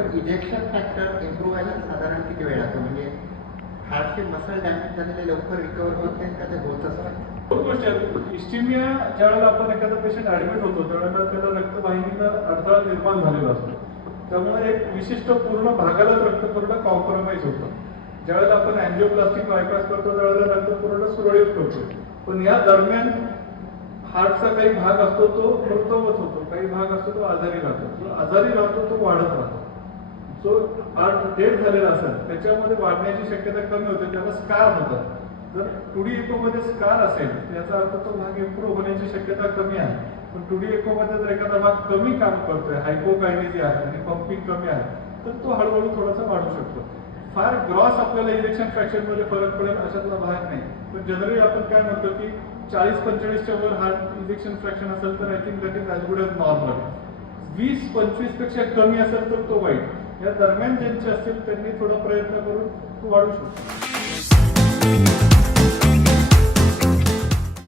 Doctor ejection factor improve व्हायला साधारण किती वेळ लागतो? म्हणजे हार्टचे मसल डॅमेज झालेले लवकर रिकवर होत नाही का ते होतच नाही? दोन गोष्टी आहेत. इस्टिमिया ज्यावेळेला आपण एखादा पेशंट ऍडमिट होतो त्यावेळेला त्याला रक्तवाहिनीचा अडथळा निर्माण झालेला असतो. त्यामुळे एक विशिष्ट पूर्ण भागालाच रक्तपुरवठा कॉम्प्रोमाइज होतो. ज्यावेळेला आपण अँजिओप्लास्टिक बायपास करतो त्यावेळेला रक्तपुरवठा सुरळीत करतो. पण या दरम्यान हार्टचा काही भाग असतो तो मृतवत होतो, काही भाग असतो तो आजारी राहतो. जो आजारी राहतो तो वाढत राहतो. जो हार्ट डेड झालेला असेल त्याच्यामध्ये वाढण्याची शक्यता कमी होते, त्याला स्कार होतात. जर 2D इकोमध्ये स्कार असेल याचा अर्थ तो भाग इम्प्रूव्ह होण्याची शक्यता कमी आहे. पण 2D इकोमध्ये जर एखादा भाग कमी काम करतोय, हायपोकायनेसिस आहे आणि पंपिंग कमी आहे, तर तो हळूहळू थोडासा वाढू शकतो. फार ग्रॉस आपल्याला इजेक्शन फ्रॅक्शन मध्ये फरक पडेल अशातला भाग नाही. पण जनरली आपण काय म्हणतो की 40-45च्या वर हार्ट इजेक्शन फ्रॅक्शन असेल तर I think that is as good as normal. 20-25 पेक्षा कमी असेल तर तो वाईट. या दरम्यान ज्यांचे असतील त्यांनी थोडा प्रयत्न करून तो वाढू शकतो.